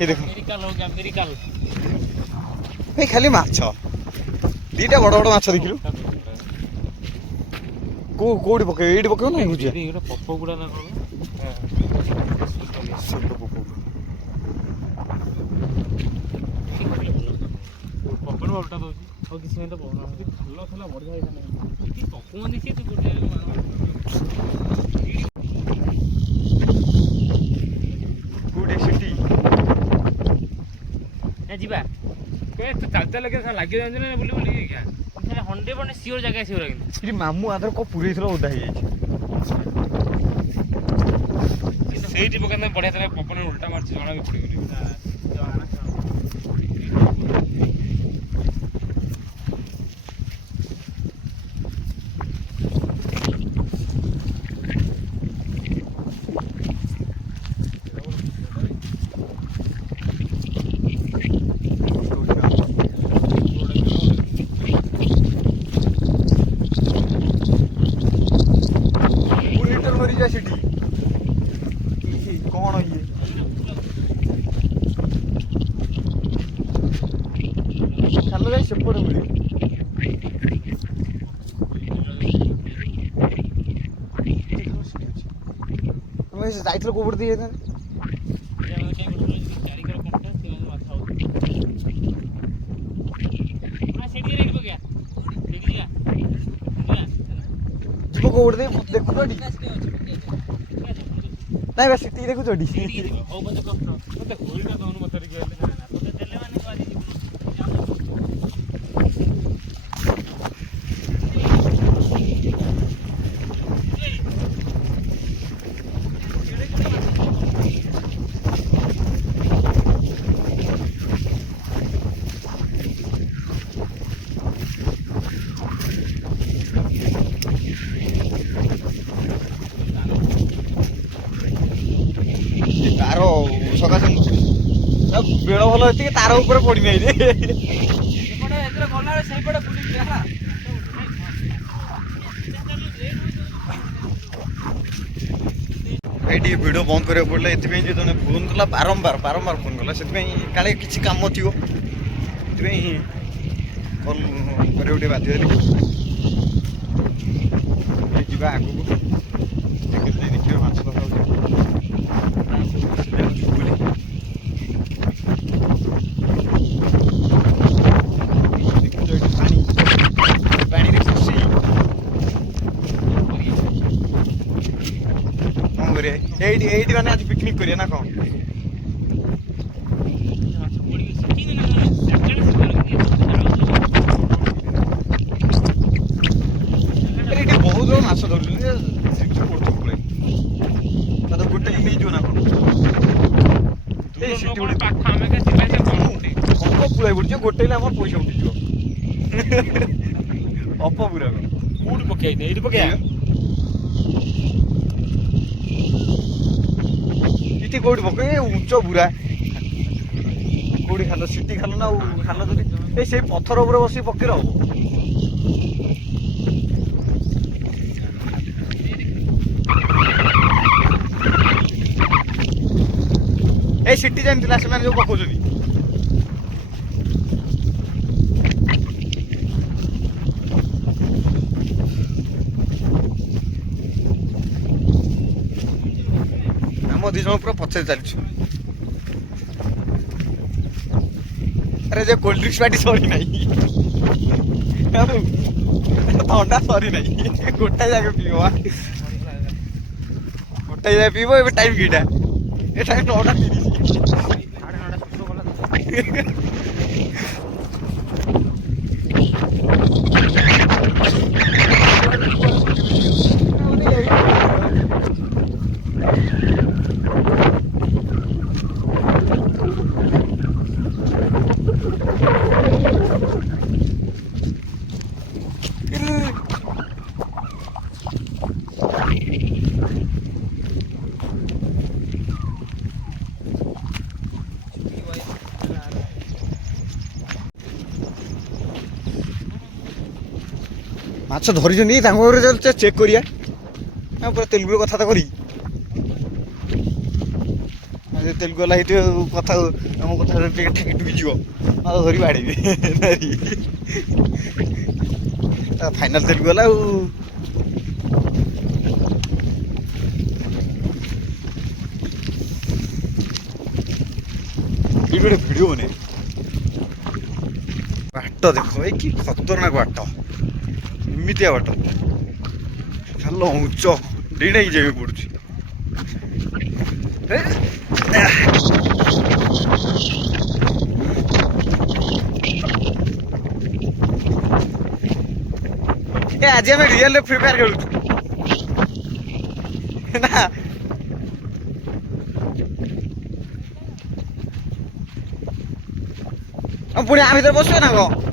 এই দেখো মেডিকাল এই খালি মাছ দিটা বড় বড় মাছ ଦେଖିଲୁ କୋଉଠି ପକେଇବ ଏଇଠି ପକେଇବ ନା ବୁଝିବା ପପ ଗୁଡା ନା କଣ ପପର ବାବୁଟା ଦଉଛି ଆଉ କିଛି ନାହିଁ ତ ଭଲ ଥିଲା ବଢିଆ ହେଇଥାନ୍ତା ପପୁ ମାନେ କିଏ ଗୋଟେ କୋଉଠି ସିଟି ଯିବା ତୁ ଚାଲି ଚାଲି ଲାଗି ଯାଉଛି ନା ବୁଲି ବୁଲି ହଣ୍ଡେ ପଣ୍ଡେ ସିଓର ଜାଗା ଆସିବ କିନ୍ତୁ ମାମୁଁ ଆଧର କଣ ପୁରେଇଥିଲ ଓଦା ହେଇଯାଇଛି ସେଇଠି ପକେଇ ବଢିଆ ଥିଲା ପବନ ଉଲ୍ଟା ମାରୁଛି ଜଣା ବି ପଡିବନି ସେପଟେ ମିଳିବ ଆମେ ଯାଇଥିଲ କୋଉପଟେ ଦେଇ ଯାଇଥାନ୍ତେ ଯିବ କୋଉପଟେ ଦେଇ ଦେଖୁଛ ଏଠି ନାଇଁ ବା ସେଠିକି ଦେଖୁଛ ଏଠି ତାର ସକାଶେ ବେଳ ଭଲ ଏତିକି ତାର ଉପରେ ପଡିନାହିଁ ରେ ଏଇଠି ଭିଡ଼ିଓ ବନ୍ଦ କରିବାକୁ ପଡ଼ିଲା ଏଥିପାଇଁ ଯେ ଜଣେ ଫୋନ୍ କଲା ବାରମ୍ବାର ଫୋନ୍ କଲା ସେଥିପାଇଁ କାଳେ କିଛି କାମ ଥିବ ସେଥିପାଇଁ କଲ୍ କରିବାକୁ ଟିକେ ବାଧ୍ୟ ହେଲି ଯିବା ଆଗକୁ ଦେଖିବା ମାଛ ଧରା এইটি মানে আজ পিকনিক করিয়া না কম এইটি বহুত মাছ ধরুଛନ୍ତି ଗୋଟେ ନେଇଯିବ ନା କଣ ଅପ ପୁଳାଇ ପଡୁଛି ଗୋଟେ ଆମର ପଇସା ଉଠିଯିବ ଅପ ପୁରା କୋଉଠି ପକେଇବା ଏଇଠି ପକେଇବା ଏଠି କୋଉଠି ପକେଇ ଉଚ୍ଚ ବୁରା କୋଉଠି ଖାଲ ସିଟି ଖାଲ ନା ଆଉ ଖାଲ ଯଦି ଏଇ ସେଇ ପଥର ଉପରେ ବସିକି ପକେଇଲେ ହବ ଏଇ ସିଟି ଜାଣିଥିଲା ସେମାନେ ଯୋଉ ପକଉଛନ୍ତି ଆମ ଦି ଜଣ ପୁରା ପଛରେ ଚାଲିଛୁ ଆରେ ଯେ କୋଲ୍ଡ ଡ୍ରିଙ୍କସ ପାଟି ସରି ନାହିଁ ଥଣ୍ଡା ସରି ନାହିଁ ଗୋଟାଏ ଜାଗା ପିଇବ ଗୋଟାଏ ଜାଗା ପିଇବ ଏବେ ଟାଇମ୍ କିଟା ଏ ଟାଇମ୍ 9:30 ମାଛ ଧରିଛନ୍ତି ତାଙ୍କ ଘରେ ଚେକ୍ କରିବା ପୁରା ତେଲୁଗୁରେ କଥାବାର୍ତ୍ତା କରି ତେଲୁଗୁ ବାଲା ହେଇଥିବ କଥା ଆମ କଥା ଟିକେ ଠାକି ଟୁକି ଯିବ ଆଉ ଧରି ବାଡ଼େଇବି ଫାଇନାଲ ତେଲୁଗୁ ବାଲା ଆଉ ଏଇଠି ଗୋଟେ ଭିଡ଼ିଓ ବନେ ବାଟ ଦେଖ ଏଇ କି ଖତରନାକ ବାଟ ଏମିତିଆ ବାଟ ଭଲ ଉଞ୍ଚ ଡେଇଁକି ଯିବାକୁ ପଡୁଛି ଆଜି ଆମେ ରିଅଲରେ ଫ୍ରି ଫାୟାର ଖେଳୁଛୁ ନା ପୁଣି ଆ ଭିତରେ ବସିବେ ନା କଣ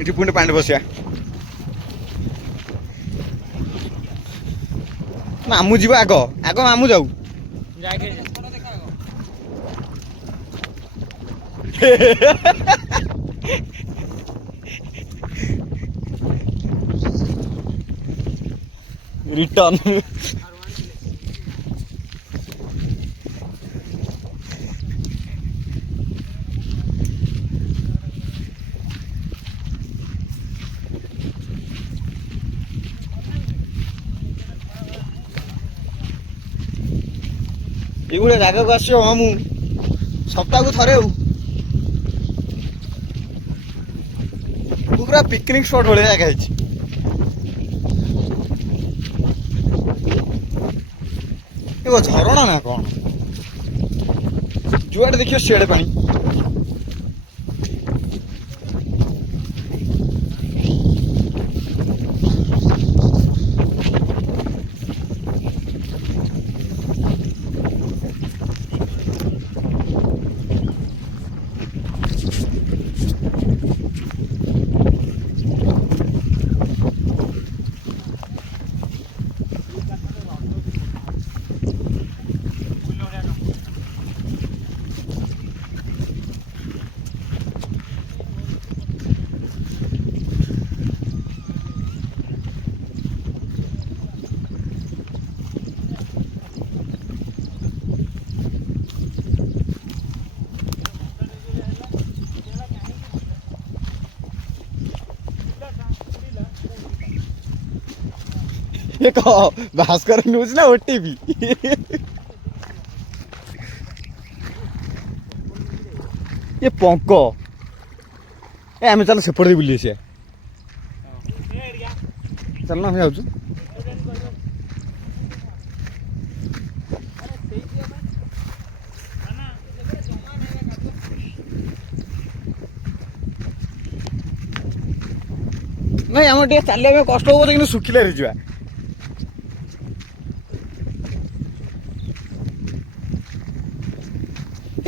ଏଠି ପୁଣି ପାଣି ବସିବା ମାମୁଁ ଯିବ ଆଗ ଆଗ ମାମୁଁ ଯାଉ ରିଟର୍ନ ଏଇଭଳିଆ ଜାଗାକୁ ଆସିବ ମାମୁଁ ସପ୍ତାହକୁ ଥରେ ଆଉ ପୁରା ପିକନିକ ସ୍ପଟ ଭଳିଆ ଜାଗା ହେଇଛି ଏ ଝରଣା ନା କଣ ଯୁଆଡେ ଦେଖିବ ସିଆଡେ ପାଣି ये कहो भास्कर न्यूज ना ओटीपी ये पंक ए आम चल सेपटे बुली चल ना हम जाऊँ नहीं आम टे चलिए कष्ट हो कि सुखिले जा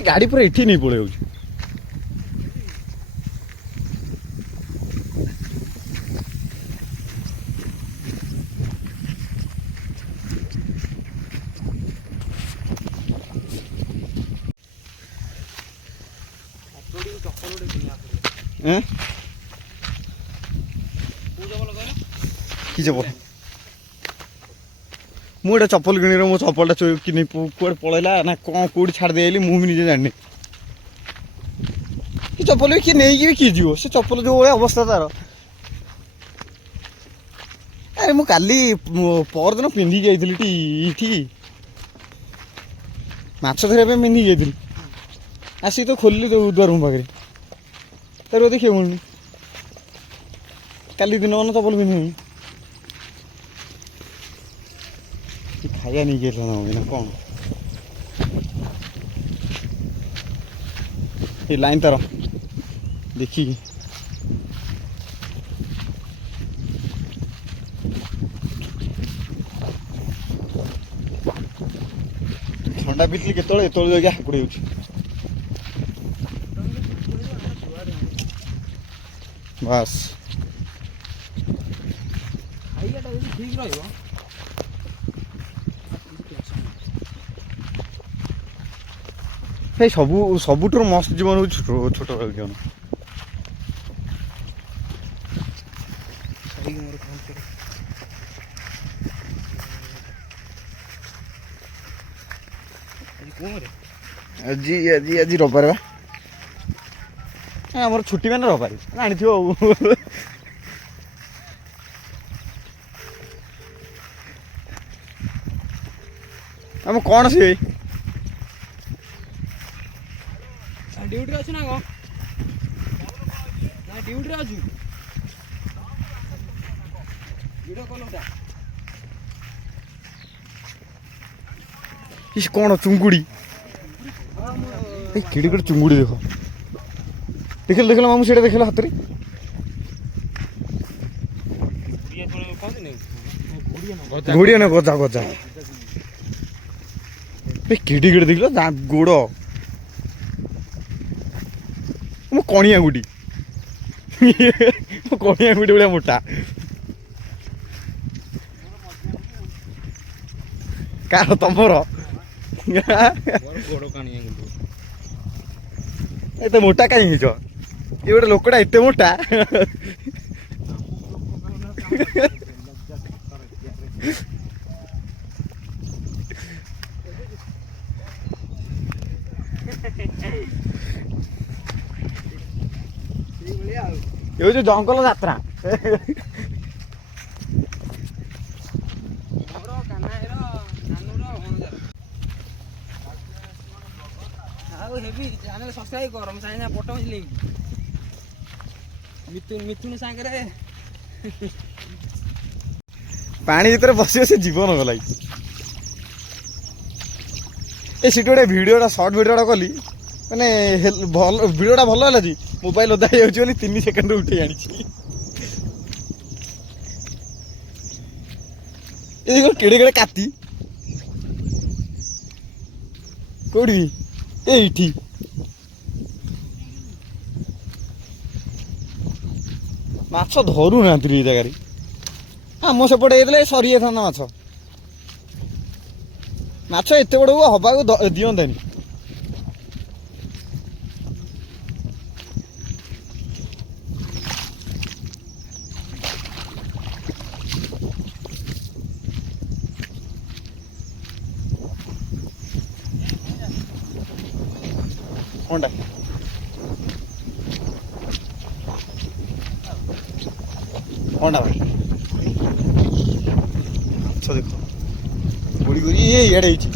गाड़ी पूरा इठी नहीं पड़े कि चप्पल मुझे चप्पल किणी मो चप्पलटा चोरी कि कौन पलैला ना कौन कौटी छाड़ देली मुझे भी निजे जानी कि चप्पल भी किए नहीं भी किए जीव से चप्पल जो भाई अवस्था तार अरे मुझे काली परदिन पिंधि जाइली माछ धरने पिंधि जाइली आसिक तो खोलि दुआर मुझ पाखे तर देखिए मुझे काली दिन मान चप्पल पिंधि खाया नहीं गया ना कौन ये लाइन तार देखी ठंडा बिजली के जाके हाकुड़ी हो बस ठीक रही सबुठ मस्त जीवन हूँ छोट छोट जीवन ଟିକେ ମୋର ଫୋନ୍ କର। ଆଜି କୋଉରେ? ଆଜି ଆଜି ଆଜି ରବିବାର ବା ଆମର ଛୁଟି ମାନେ ରବିବାର ଜାଣିଥିବ ଆଉ। ଆମେ କ'ଣ ସିଏ ଡ୍ୟୁଟିରେ ଅଛୁ ନା କ'ଣ? ନା ଡ୍ୟୁଟିରେ ଅଛୁ? ଭିଡ଼ିଓ କଲ୍ ଉଠା। କ'ଣ ଚୁଙ୍ଗୁଡ଼ି ଏଇ କେଡ଼େ କେଡ଼େ ଚୁଙ୍ଗୁଡ଼ି ଦେଖ ଦେଖିଲ ଦେଖିଲ ମାମୁଁ ସେଇଟା ଦେଖିଲ ହାତରେ ଘୋଡ଼ିଆ ନା ଗଜା ଗଜା କେଡ଼େ କେଡ଼େ ଦେଖିଲ ଗୋଡ଼ ମୁଁ କଣିଆ ଗୁଡ଼ି କଣିଆ ଗୁଡ଼ି ଭଳିଆ ମୋଟା କାହାର ତମର ଗୋଡ଼ କାଣିଆ କିନ୍ତୁ ଏତେ ମୋଟା କାହିଁ ହେଇଛ ଏ ଗୋଟେ ଲୋକଟା ଏତେ ମୋଟା ସେଇଭଳିଆ ଆଉ। ଏ ହଉଛି ଜଙ୍ଗଲ ଯାତ୍ରା ମୋର କାନାଇର ନାନୁର ଭଣଜାର। ଆଉ ହେବି ଚ୍ୟାନେଲ ସବସ୍କ୍ରାଇବ କର ମୁଁ ସାଙ୍ଗେ ସାଙ୍ଗେ ଫଟୋ ଲେଖି ମିଥୁନ ସାଙ୍ଗରେ ପାଣି ଭିତରେ ବସିବ ସେ ଜୀବନ ଗଲା ଏ ସେଠି ଗୋଟେ ଭିଡ଼ିଓଟା ସର୍ଟ ଭିଡ଼ିଓଟା କଲି ମାନେ ଭଲ ଭିଡ଼ିଓଟା ଭଲ ହେଲା ଯେ ମୋବାଇଲ ଓଦା ହେଇଯାଉଛି ବୋଲି 3 ସେକେଣ୍ଡରେ ଉଠେଇ ଆଣିଛି ଏ କେଡ଼େ କେଡ଼େ କାତି କୋଉଠି ଏଇଠି ମାଛ ଧରୁନାହାନ୍ତି ଏଇ ଜାଗାରେ ଆମ ସେପଟେ ହେଇଥିଲେ ସରି ଯାଇଥାନ୍ତା ମାଛ ମାଛ ଏତେ ବଡ଼କୁ ହବାକୁ ଦିଅନ୍ତାନି କଣଟା କଣଟା ଭାଇ ମାଛ ଦେଖ ଗୋଡ଼ି ଗୋଡ଼ି ଇଆଡ଼େ ହେଇଛି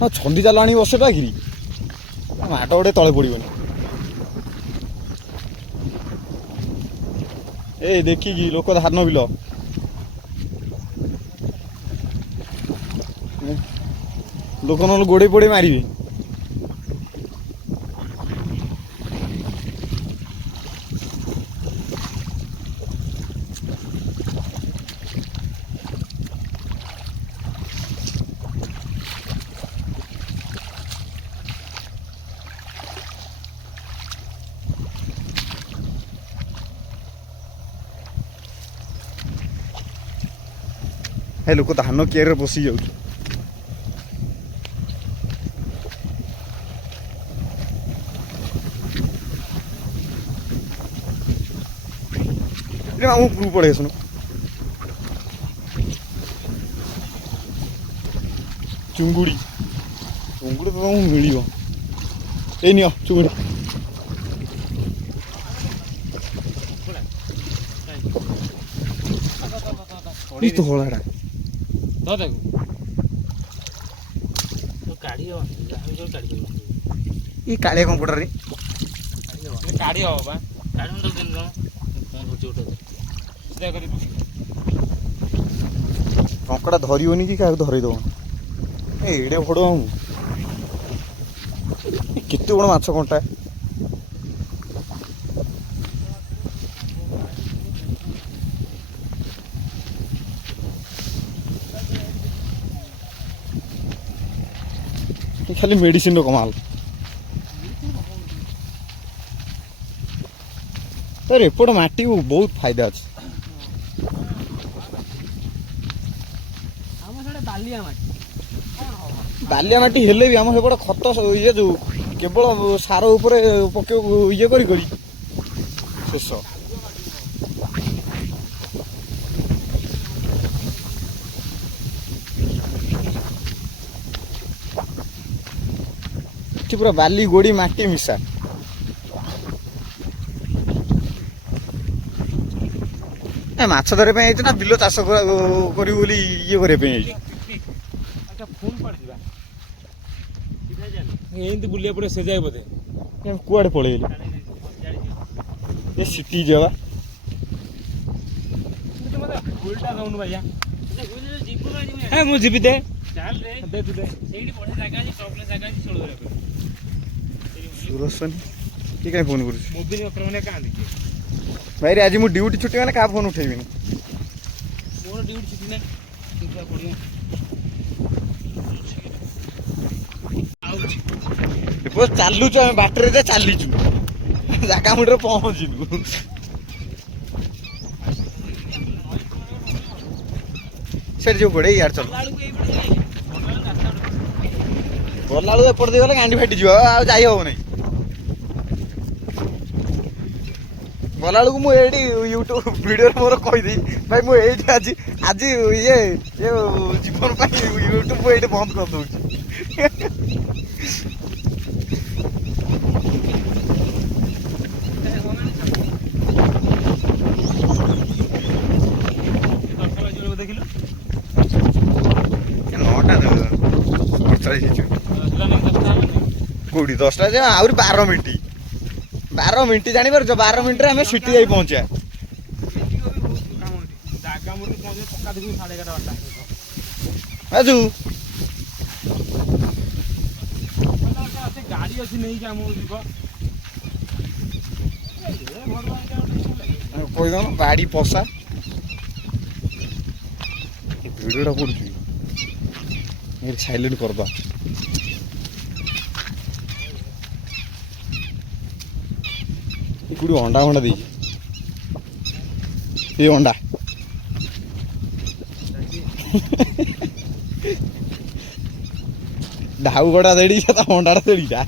ହଁ ଛନ୍ଦି ଜାଲ ଆଣି ବସେଟା କିରି ମାଟ ଗୋଟେ ତଳେ ପଡ଼ିବନି ଏ ଦେଖିକି ଲୋକ ଧାନ ବିଲ ଲୋକ ନହେଲେ ଗୋଡ଼େଇ ପୋଡ଼େଇ ମାରିବେ ହେ ଲୋକ ଧାନ କିଆରିରେ ପଶି ଯାଉଛି ମାମୁଁ ଉପରକୁ ପଳେଇ ଆସୁନ ଚୁଙ୍ଗୁଡ଼ି ଚୁଙ୍ଗୁଡ଼ି ତ ତମକୁ ମିଳିବ ଏଇ ନିଅ ଚୁଙ୍ଗୁଡ଼ି ତ ହଳାଟା ଏ କାଳିଆ କମ୍ପୁଟରରେ କାଢି ହବ ବା କାଢି ତ ଦିନ କଙ୍କଡ଼ା ଧରିବନି କି କାହାକୁ ଧରେଇ ଦେବ ଏଇଟା ବଡ଼ କେତେ ବଡ଼ ମାଛ କଣ୍ଟା ଖାଲି ମେଡିସିନ କମାଲ ତାର ଏପଟ ମାଟି ବହୁତ ଫାଇଦା ଅଛି ଆମ ସେଟା ବାଲିଆ ମାଟି ବାଲିଆ ମାଟି ହେଲେ ବି ଆମ ସେପଟେ ଖତ ଇଏ ଯୋଉ କେବଳ ସାର ଉପରେ ପକେଇବ ଇଏ କରି ଶେଷ। ଏଠି ପୁରା ବାଲି ଗୋଡ଼ି ମାଟି ମିଶା। ମାଛ ଧରିବା ପାଇଁ ହେଇଛି ନା ବିଲ ଚାଷ କରିବୁ ବୋଲି ଇଏ କରିବା ପାଇଁ ହେଇଛି? ଆଚ୍ଛା ଫୋନ୍ କୁଆଡ଼େ ଯିବା? ଏମିତି ବୁଲିବା ପଡ଼ିବ ସେ ଯାଏ ବୋଧେ। କୁଆଡ଼େ ପଳେଇଲି ଏ ସିଟି ଯିବା। ଭୁଲଟା ଦଉନୁ ଭାଇଆ। ହେ ମୁଁ ଯିବି ଦେ ଦେ ତୁ ଦେ। ସୁରସନି କିଏ କାହିଁ ଫୋନ୍ କରୁଛି? ମୋବିଲ ମାନେ କାହାନ୍ତି କିଏ? ଭାଇରେ ଆଜି ମୁଁ ଡ୍ୟୁଟି ଛୁଟି ମାନେ କାହା ଫୋନ୍ ଉଠେଇବିନି। ମୋର ଡ୍ୟୁଟି ଛୁଟି ନାହିଁ ଦେଖିବାକୁ ପଡ଼ିବ। ଚାଲୁଛୁ ଆମେ ବାଟରେ ଯେ ଚାଲିଛୁ ଜାଗା ମୁଣ୍ଡରେ ପହଞ୍ଚିଲୁ। ସେଠି ଯିବ ପଡ଼େ ଇଆଡ଼େ ଚାଲ। ଗଲାବେଳକୁ ଏପଟେ ଦେଇ ଗଲେ ଗାଣ୍ଡି ଫାଟିଯିବ ଆଉ ଯାଇ ହବ ନାହିଁ। ଗଲାବେଳକୁ ମୁଁ ଏଇଠି ୟୁଟ୍ୟୁବ ଭିଡ଼ିଓରେ ମୋର କହିଦେଇ ଭାଇ ମୁଁ ଏଇଠି ଆଜି ଇଏ ଜୀବନ ପାଇଁ ୟୁଟ୍ୟୁବ ଏଇଠି ବନ୍ଦ କରିଦେଉଛି। ଦେଖିଲୁ 9ଟା 48 କୋଉଠି 10ଟା ଯେ ଆହୁରି 12 ମିନିଟ୍ ଜାଣିପାରୁଛ? 12 ମିନିଟ୍ରେ ଆମେ ସିଟି ଯାଇ ପହଞ୍ଚିବା। ଜାଗା ମୁଠି ପହଞ୍ଚିବ ପକ୍କା ଦେଖିବୁ 11:30 12ଟା। ଆଜୁ ଗାଡ଼ି ଅଛି ନେଇକି ଆମକୁ ଯିବ। କହିଦଉନ ବାଡ଼ି ପଶା ଭିଡ଼ିଓଟା କରୁଛି ସାଇଲେଣ୍ଟ କରିଦବା। କୋଉଠି ଅଣ୍ଡା ଫଣ୍ଡା ଦେଇଛି ଏ ଅଣ୍ଡା ଢାଉ ଗଡ଼ା ଦେଡ଼ି ତା ଅଣ୍ଡାଟା ଦେଡ଼ିଟା।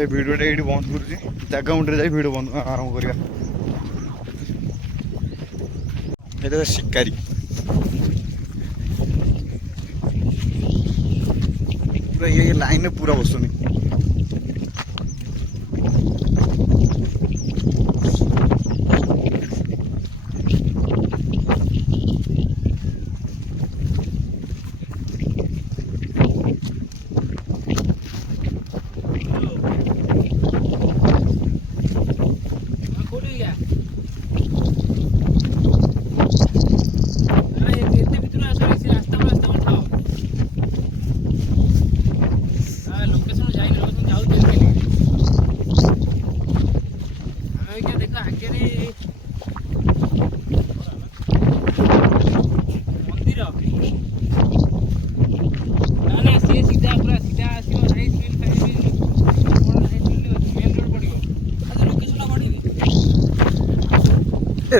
এই ভিডিওটা এইটি বন্ধ করছি। জায়গা মুন্ডরে যাই ভিডিও বন্ধ আরম্ভ করিয়া। এটা শিকারি পুরা ये लाइन में पूरा बसुनी।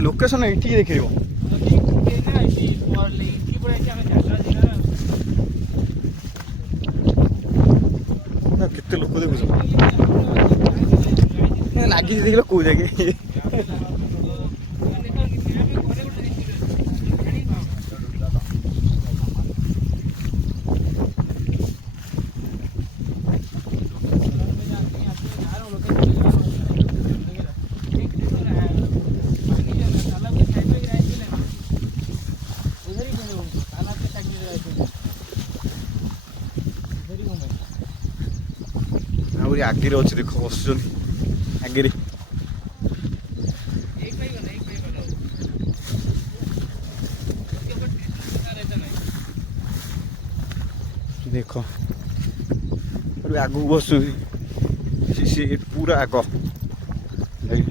लोकेशन एठी देखियो केते लोक देखुछ लागी देखिलो को जगह आगे अच्छे देख बस आगे ଦେଖ ଆଗକୁ ବସୁଛି ସେ ପୁରା ଆଗ ଭାଇ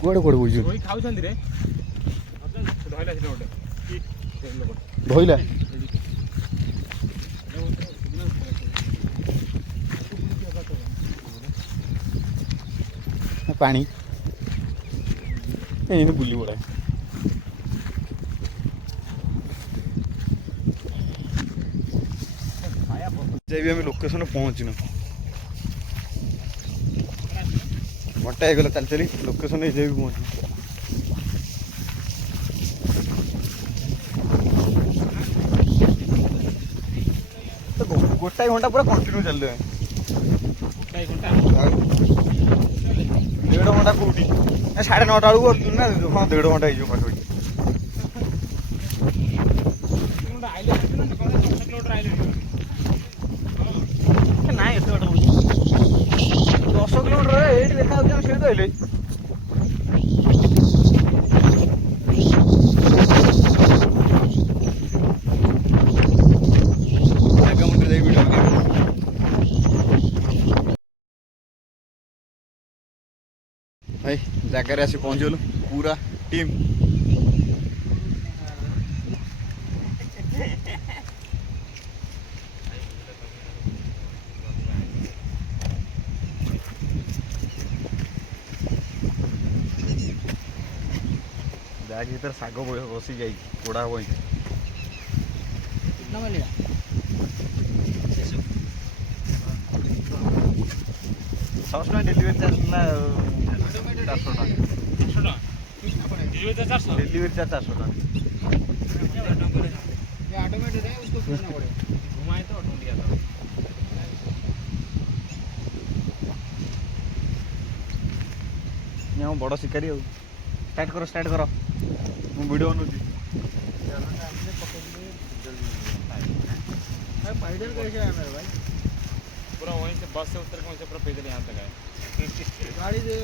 କୁଆଡ଼େ କୁଆଡ଼େ ବୁଝୁ ରୋହି ଖାଉଛନ୍ତି ରେ ଧଇଲା ସେଟା ଗୋଟେ ଧଇଲା ପାଣି ଏଇନେ ବୁଲି ପଡ଼ା ଯାଇ ବି ଆମେ ଲୋକେସନ୍ ପହଞ୍ଚିନୁ ଘଣ୍ଟା ହେଇଗଲା ଚାଲି ଚାଲି ଲୋକେସନ୍ ଏଇ ଯାଇ ବି ପହଞ୍ଚିନୁ ଗୋଟାଏ ଘଣ୍ଟା ପୁରା କଣ୍ଟିନ୍ୟୁ ଚାଲିଲେ ଗୋଟାଏ ଘଣ୍ଟା ଦେଢ଼ ଘଣ୍ଟା କୋଉଠି 9:30 ବେଳକୁ ଗଲୁ ନା ହଁ 1.5 ଘଣ୍ଟା ହେଇଯିବ ପାଖାପାଖି ନାଇଁ ଏତେ ବାଟ 10 କିଲୋମିଟର ଏଇଠି ଦେଖା ଯାଉଛି ଆମେ ସେଇଠି ରହିଲେ ଜାଗା ମନ୍ଦିର ଯାଇ ଭିଡ଼ିଓ ଭାଇ ଜାଗାରେ ଆସି ପହଞ୍ଚିଗଲୁ ପୁରା ଟିମ୍ ବ୍ୟାଗ୍ ଭିତରେ ଶାଗ ବସି ଯାଇଛି ପୋଡ଼ା ହବ ଏଇଠି $100 ଡେଲିଭରି ଚାର୍ଜ ନା 400 ଟଙ୍କା ଡେଲିଭରି ଚାର୍ଜ 400 ଟଙ୍କା घुमाए तो ऑटोमेटिक आता ମୁଁ ବଡ଼ ଶିକାରୀ ଆଉ ଷ୍ଟାର୍ଟ କର ମୁଁ ଭିଡ଼ିଓ ବନଉଛି पूरा वहीं से बस से उतर के वहीं से पूरा पैदल यहाँ तक आए गाड़ी दे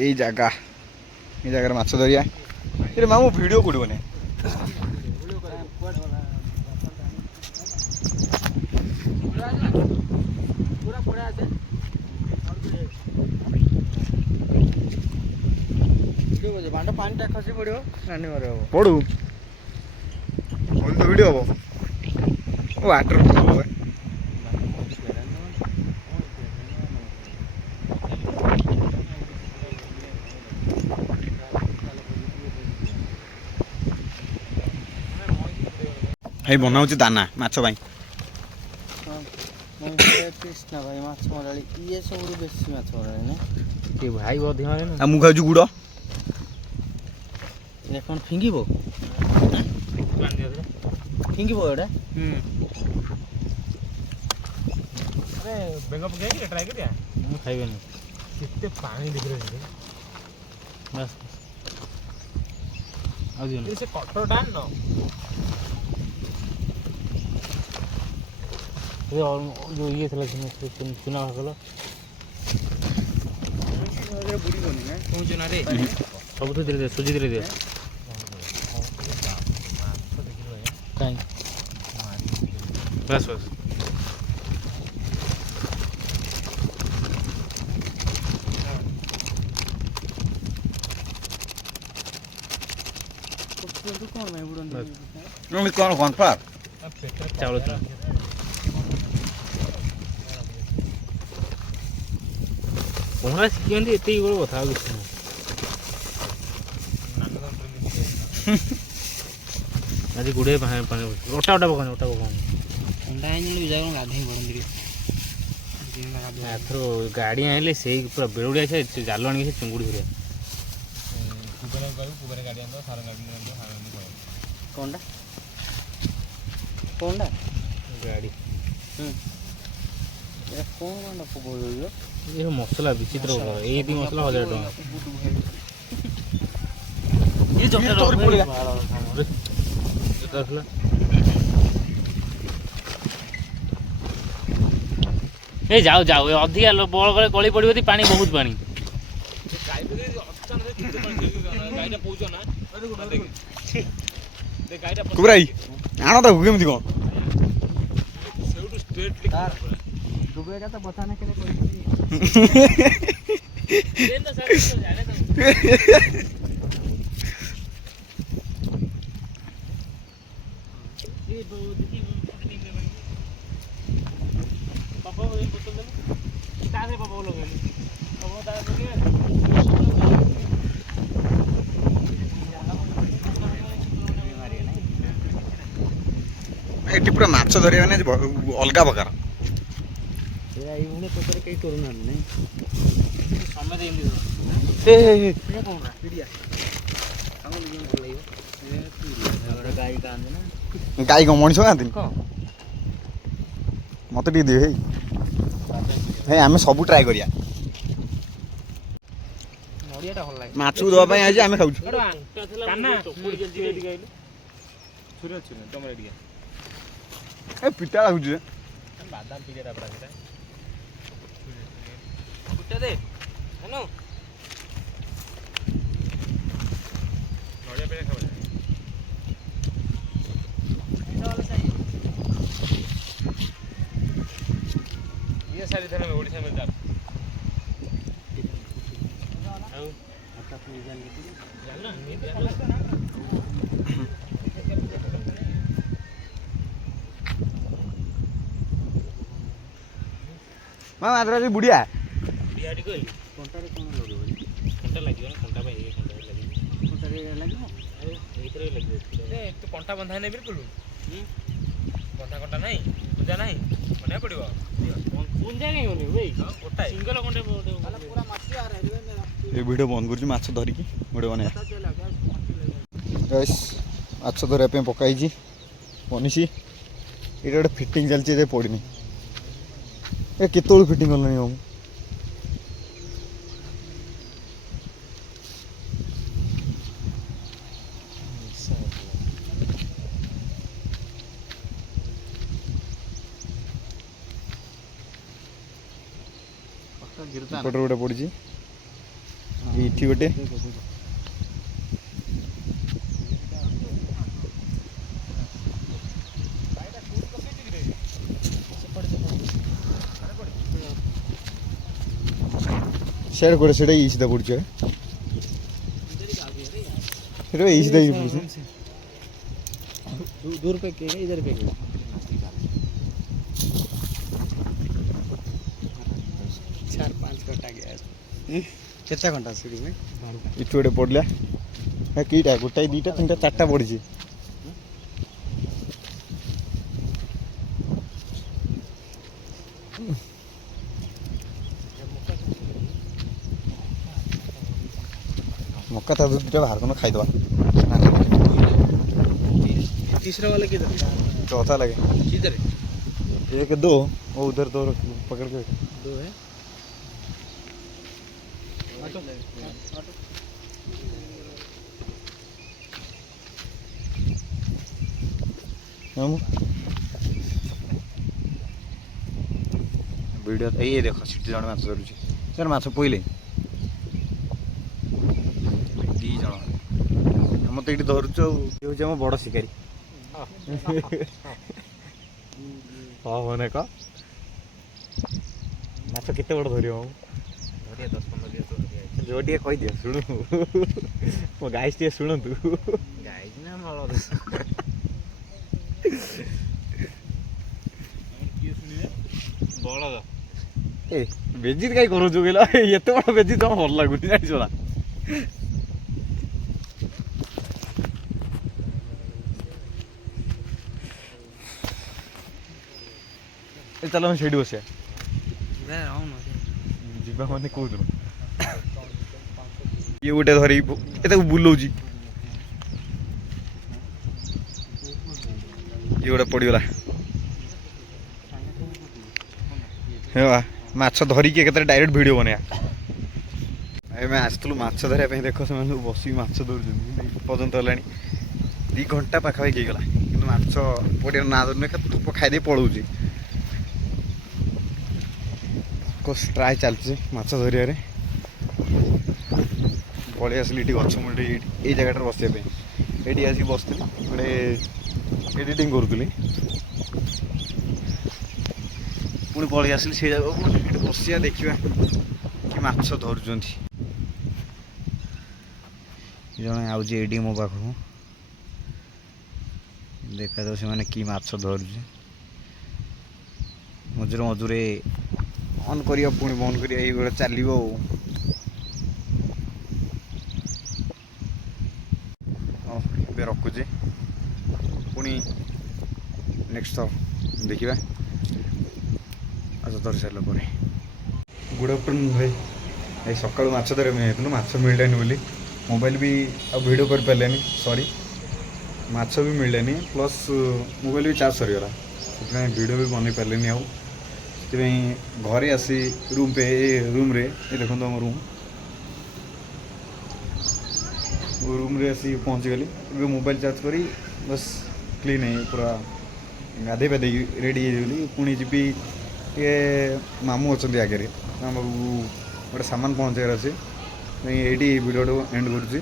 ଏଇ ଜାଗାରେ ମାଛ ଧରିଆ ଏରେ ମା ମୁଁ ଭିଡ଼ିଓ କୋଉଠି ବନେ पूरा पड़ा है बांटा पानी टा खसी पड़ो नानी मारे हम ପଡ଼ୁ ତ ଭିଡ଼ିଓ ହବ ୱାଟର ଭାଇ ବନାଉଛି ଦାନା ମାଛ ପାଇଁ कृष्णा भाई माछ मराली ये सब बेसी माछ मराली ना ये भाई बहुत ध्यान है ना ଆଉ ମୁଁ ଖାଉଛି ଗୁଡ଼ ये कौन फिंगिबो फिंगिबो एटा अरे बेंग पकाई ट्राई करिया मैं खाइबेनी कितने पानी दिख रहे हैं बस आ दियो इसे कटर डाल नो ये और जो ये थला चुना भागलो बुड़ी बनी ना कौन चुना रे सब तो धीरे धीरे सुजी धीरे धीरे काई बस बस कौन मैं बुड़न କ'ଣ ପାର ଚାଉଳ ଚୁନା ପହଁରା ଶିଖିଛନ୍ତି ଏତିକି ବଡ଼ କଥା ଆଉ କିଛି ନାହିଁ ଆଜି ଗୁଡ଼େ ପାଣି ପାଣି ଓଟା ଓଟା ପକାନି ଓଟା ପକାନି ଥଣ୍ଡା ହେଇନି ଜାଗା ଗାଧେଇ ପଡ଼ନ୍ତି ଏଥର ଗାଡ଼ି ଆଣିଲେ ସେଇ ପୁରା ବେଳୁଡ଼ିଆ ସେ ଜାଲ ଆଣିକି ସେ ଚୁଙ୍ଗୁଡ଼ି ଧରିବା ଗାଡ଼ି ଆଣିବ ସାର ଗାଡ଼ି କ'ଣଟା କ'ଣଟା ଗାଡ଼ି এটা কোন মানে পকড়িও ଏ ମସଲା ବିଚିତ୍ର ପ୍ରକାର ଏଇ ଦି ମସଲା 1000 ଟଙ୍କା ये जटा रो ଏ ଯାଉ ଯାଉ ଏ ଅଧିକା ବଳ କଲେ ଗଳି ପଡ଼ିବ ତି ପାଣି ବହୁତ ପାଣି କୁବୁରାଇ ଆଣ ତାକୁ କେମିତି କ'ଣ डूबेगा तो बताने के लिए कोई ଏଠି ପୁରା ମାଛ ଧରିବା ମାନେ ଅଲଗା ପ୍ରକାର तेरा ये उन्हें पकड़ के करूँगा नहीं ସମୟ ଦେଇନି ଏ ये कौन है पीड़िया हम लोग बोल रही हो ये पीड़िया गाय का आंदे ना ଗାଈ କ'ଣ ମଣିଷ ଖାଆନ୍ତିନି कौन ମୋତେ ଟିକେ ଦିଅ ହେଇ ଭାଇ ଆମେ ସବୁ ଟ୍ରାଏ କରିବା नड़िया टा हल लागे ମାଛକୁ ଦେବା ପାଇଁ ଆଜି ଆମେ ଖାଉଛୁ କାନା ଛୁରୀ ଛୁରୀ ତମର ଟିକେ ଏ ପିଟା ଲାଗୁଛି ଯେ ବାଦାମ ପିଜାଟା ପରା ସେଟା कुत्ते दे हेलो ନଡ଼ିଆ ପିଜା ଖାଇବା वाला चाहिए ये सारी थे ओडिशा में जा ଆଉ आता तू जान के ଜାଣିନା ମା ମାତ୍ରାରେ ବୁଢ଼ିଆ ବିହାଟି କହିଲି कोनटा रे कोन लगो କଣ୍ଟା ଲାଗିବ ନା କଣ୍ଟା ପାଇଁ ଏଇ କଣ୍ଟା ଲାଗିବ कोनटा रे लागो ଆଉ ଏଇଥିରେ ଲାଗିବ ଏ ତୁ କଣ୍ଟା ବନ୍ଧା ନାହିଁ ବିଲକୁଲ କଣ୍ଟା କଣ୍ଟା ନାହିଁ ପୂଜା ନାହିଁ ମନେ ପଡ଼ିବ ପୁଞ୍ଜା କାହିଁ ହଉନି ଭାଇ ଗୋଟାଏ ସିଙ୍ଗଲ କଣ୍ଟା पूरा मछली आ रहा है मेरा ଏ ଭିଡ଼ିଓ ବନ୍ଦ କରୁଛି ମାଛ ଧରିକି ଭିଡ଼ିଓ ବନେଇବା पता चला गया मछली लगा ଗାଇସ୍ ମାଛ ଧରିବା ପାଇଁ ପକାଇଛି ବନିସି ଏଇଟା ଗୋଟେ ଫିଟିଂ ଚାଲିଛି ଯେ ପଡ଼ିନି ଏ କେତେବେଳୁ ଫିଟିଂ କଲାଣି ଆଉ ଏପଟରେ ଗୋଟେ ପଡ଼ିଛି ଏଇଠି ଗୋଟେ शेड করে সেটাই ইসিদা পড়ছে এটা ইসিদাই পড়ছে दूर पे के इधर पे के 4-5 घंटा गया केता घंटा सीढ़ी में इटु ଗୋଟେ ପଡିଲା ଏ କିଟା ଗୋଟାଇ ଦିଟା ତିନିଟା ଚାରଟା ପଡିଛି मक्का था दूध बाहर को खाईदवा तीसरा वाला किधर चौथा लगे किधर एक दो वो उधर दो पकड़ के दो है वीडियो ये देखो सीटी जन माछ धरुଛି सर माछ पहिले दी जण हम तो एठी धरुछु ये होछ हम बड़ शिकारी हां होने का माछ केते बड़ धरियो ଧରିଆ 10-15 ଦିନ ଧରିଆ जो टिके कहि दियो सुनु मो गाइस टिके सुनंतु ଗାଇଛି ନା ମଳ କିଏ ଶୁଣିବେ ବଳଦ ए बेजित काई करू छु गेला एते बड़ बेजित हम भल लागुनी जानिछ ना ଚାଲ ଆମେ ସେଇଠି ବସିବା ହଉନ ଯିବା ମାନେ କହୁଥିଲୁ ଇଏ ଗୋଟେ ଧରି ଏତାକୁ ବୁଲଉଛି ଇଏ ଗୋଟେ ପଡ଼ିଗଲା ହେ ବା ମାଛ ଧରିକି ଏକାଥରେ ଡାଇରେକ୍ଟ ଭିଡ଼ିଓ ବନେଇବା ଆମେ ଆସିଥିଲୁ ମାଛ ଧରିବା ପାଇଁ ଦେଖ ସେମାନେ ସବୁ ବସିକି ମାଛ ଧରୁଛନ୍ତି ପର୍ଯ୍ୟନ୍ତ ହେଲାଣି 2 ଘଣ୍ଟା ପାଖାପାଖି ହେଇଗଲା କିନ୍ତୁ ମାଛ ପଡ଼ିଆର ନାଁ ଧରୁନି ଧୂପ ଖାଇଦେଇ ପଳଉଛି ଟ୍ରାଏ ଚାଲିଛି ମାଛ ଧରିବାରେ ପଳେଇ ଆସିଲି ଏଠି ଗଛ ମୂଳରେ ଏଇ ଜାଗାଟାରେ ବସିବା ପାଇଁ ଏଠି ଆସିକି ବସିଥିଲି ଗୋଟେ ଏଡ଼ିଟିଂ କରୁଥିଲି ପୁଣି ପଳେଇ ଆସିଲି ସେଇ ଜାଗାକୁ ଏଠି ବସିବା ଦେଖିବା କି ମାଛ ଧରୁଛନ୍ତି ଜଣେ ଆଉଛି ଏଇଠି ମୋ ପାଖକୁ ଦେଖାଯାଉ ସେମାନେ କି ମାଛ ଧରୁଛି ମଝିରେ ମଝିରେ ଅନ୍ କରିବା ପୁଣି ବନ୍ଦ କରିବା ଏଇଭଳିଆ ଚାଲିବ ଆଉ ଏବେ ରଖୁଛି ପୁଣି ନେକ୍ସଟ ଦେଖିବା ମାଛ ଧରି ସାରିଲା ପରେ ଗୁଡ଼ ଆଫ୍ଟରନୁନ୍ ଭାଇ ଏଇ ସକାଳୁ ମାଛ ଧରିବା ପାଇଁ ଯାଇଥିଲୁ ମାଛ ମିଳିଲାନି ବୋଲି ମୋବାଇଲ ବି ଆଉ ଭିଡ଼ିଓ କରିପାରିଲାନି ସରି ମାଛ ବି ମିଳିଲାନି ପ୍ଲସ୍ ମୋବାଇଲ ବି ଚାର୍ଜ ସରିଗଲା ସେଥିପାଇଁ ଭିଡ଼ିଓ ବି ବନେଇ ପାରିଲିନି ଆଉ ସେଥିପାଇଁ ଘରେ ଆସି ରୁମ୍ରେ ଏ ଦେଖନ୍ତୁ ଆମ ରୁମ୍ରେ ଆସି ପହଞ୍ଚିଗଲି ଏବେ ମୋବାଇଲ ଚାର୍ଜ କରି ବସ୍ କ୍ଲିନ୍ ହେଇ ପୁରା ଗାଧେଇ ପାଧେଇକି ରେଡ଼ି ହେଇଗଲି ପୁଣି ଯିବି ଟିକେ ମାମୁଁ ଅଛନ୍ତି ଆଗରେ ଆମ ଗୋଟେ ସାମାନ ପହଞ୍ଚାଇବାର ଅଛି ଏଇଠି ଭିଡ଼ିଓଟାକୁ ଏଣ୍ଡ କରୁଛି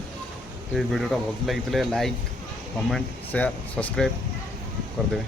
ଏ ଭିଡ଼ିଓଟା ଭଲ ଲାଗିଥିଲେ ଲାଇକ୍ କମେଣ୍ଟ ସେୟାର ସବସ୍କ୍ରାଇବ୍ କରିଦେବେ।